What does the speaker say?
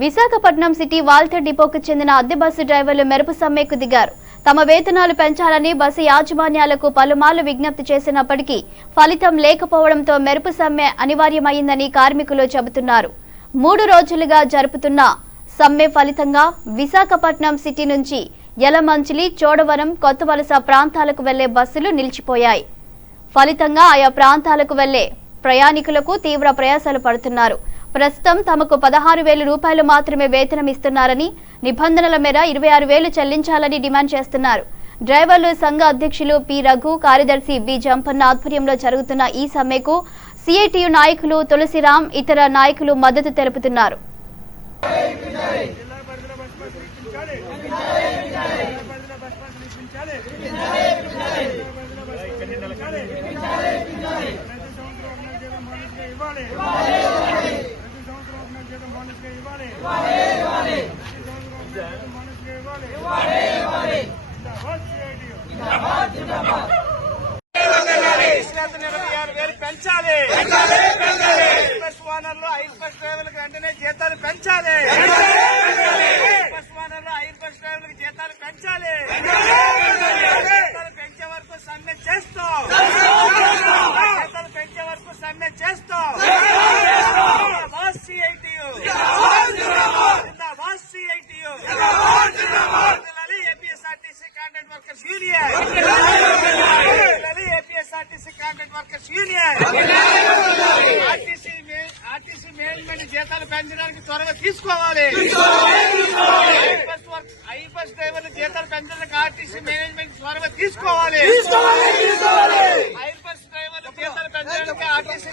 Visakhapatnam city Walter డిపోకు చెందిన అద్దె bus డ్రైవర్లు మెరుపు సమ్మెకు దిగారు. తమ వేతనాలు పెంచాలని బస్సు యాజమాన్యాలకు పలుమార్లు విజ్ఞప్తి చేసినప్పటికీ ఫలితం లేకపోవడంతో మెరుపు సమ్మె అనివార్యమైందని కార్మికులు చెబుతున్నారు. మూడు రోజులుగా జరుపుతున్న సమ్మె ఫలితంగా విశాఖపట్నం సిటీ నుంచి యలమంచిలి చోడవరం కొత్తవలస ప్రాంతాలకు వెళ్ళే బస్సులు నిలిచిపోయాయి. ఫలితంగా ఆయా ప్రాంతాలకు వెళ్ళే ప్రయాణికులకు తీవ్ర ప్రయాసాలు పడుతున్నారు. ప్రస్తుతం తమకు పదహారు వేల రూపాయలు మాత్రమే వేతనం ఇస్తున్నారని నిబంధనల మేర ఇరవై ఆరు వేలు చెల్లించాలని డిమాండ్ చేస్తున్నారు. డ్రైవర్లు సంఘ అధ్యక్షులు పి రఘు కార్యదర్శి బి జంపన్న ఆధ్వర్యంలో జరుగుతున్న ఈ సమ్మెకు సిఐటియు నాయకులు తులసిరామ్ ఇతర నాయకులు మద్దతు తెలుపుతున్నారు. ఇవ్వాలి జీతం ఇవ్వాలి ఇవ్వాలి జిందాబాద్ పెంచాలి బస్ ఐదు బస్ డ్రైవర్లకు వెంటనే జీతాలు పెంచాలి బస్ ఐదు బస్ డ్రైవర్లకు జీతాలు పెంచాలి జీతాలు పెంచే వరకు సమ్మె చేస్తాం జీతాలు పెంచే వరకు సమ్మె చేస్తాం CITU CITU APSRTC contract workers union APSRTC contract workers union RTC RTC management జీతాలు పెంచడానికి త్వరగా తీసుకోవాలి. E bus work e bus డ్రైవర్ల జీతాలు పెంచడానికి ఆర్టీసీ మేనేజ్మెంట్ త్వరగా తీసుకోవాలి. ఐ బస్ డ్రైవర్ల జీతాలు పెంచడానికి ఆర్టీసీ